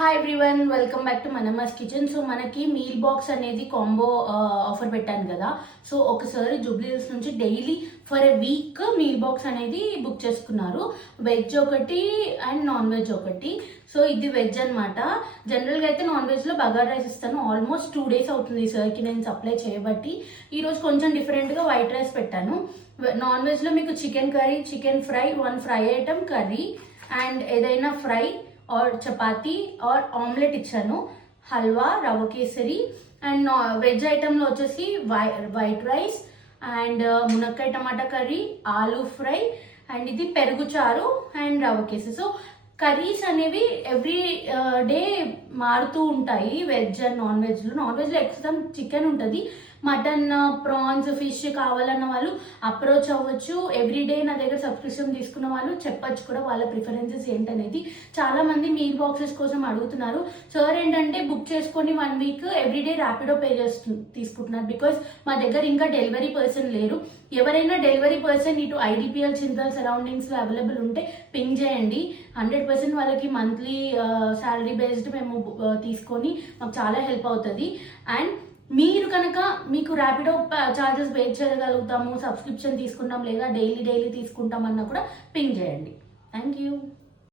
Hi everyone, welcome back to మనమాస్ kitchen. So మనకి meal box అనేది కాంబో ఆఫర్ పెట్టాను కదా. సో ఒకసారి జూబ్లీహిల్స్ నుంచి daily for a week meal box అనేది బుక్ చేసుకున్నారు. వెజ్ ఒకటి అండ్ నాన్ వెజ్ ఒకటి. సో ఇది వెజ్ అనమాట. జనరల్గా అయితే నాన్ వెజ్లో బగారా రైస్ ఇస్తాను. ఆల్మోస్ట్ 2 days అవుతుంది సార్కి నేను సప్లై చేయబట్టి. ఈరోజు కొంచెం డిఫరెంట్గా వైట్ రైస్ పెట్టాను. నాన్ వెజ్లో మీకు chicken curry, chicken fry, 1 fry item, curry and ఏదైనా ఫ్రై और చపాతీ और ఆమ్లెట్ ఇచ్చాను, హల్వా, రవ్వ కేసరి. అండ్ వెజ్ ఐటెంలో వచ్చేసి వైట్ రైస్ అండ్ మునక్కాయ టమాటా కర్రీ, ఆలూ ఫ్రై అండ్ ఇది పెరుగు చారు అండ్ రవ్వ కేసరి. సో కర్రీస్ అనేవి ఎవ్రీ డే మారుతూ ఉంటాయి వెజ్ అండ్ నాన్ వెజ్లో. నాన్ వెజ్లో ఎక్కువ చికెన్ ఉంటుంది. మటన్, ప్రాన్స్, ఫిష్ కావాలన్న వాళ్ళు అప్రోచ్ అవ్వచ్చు. ఎవ్రీడే నా దగ్గర సబ్స్క్రిప్షన్ తీసుకున్న వాళ్ళు చెప్పచ్చు కూడా వాళ్ళ ప్రిఫరెన్సెస్ ఏంటనేది. చాలా మంది మీల్ బాక్సెస్ కోసం అడుగుతున్నారు. సార్ ఏంటంటే బుక్ చేసుకొని 1 week ఎవ్రీడే ర్యాపిడో పే తీసుకుంటున్నారు. బికాస్ మా దగ్గర ఇంకా డెలివరీ పర్సన్ లేరు. ఎవరైనా డెలివరీ పర్సన్ ఇటు ఐడిపిఎల్ చింతల్ సరౌండింగ్స్లో అవైలబుల్ ఉంటే పింగ్ చేయండి. 100% వాళ్ళకి మంత్లీ శాలరీ బేస్డ్ మేము తీసుకొని మాకు చాలా హెల్ప్ అవుతుంది. అండ్ మీరు కనుక మీకు ర్యాపిడో ఛార్జెస్ పే చేయగలుగుతాము, సబ్స్క్రిప్షన్ తీసుకుంటాం లేదా డైలీ తీసుకుంటాం అన్నా కూడా పింగ్ చేయండి. Thank you.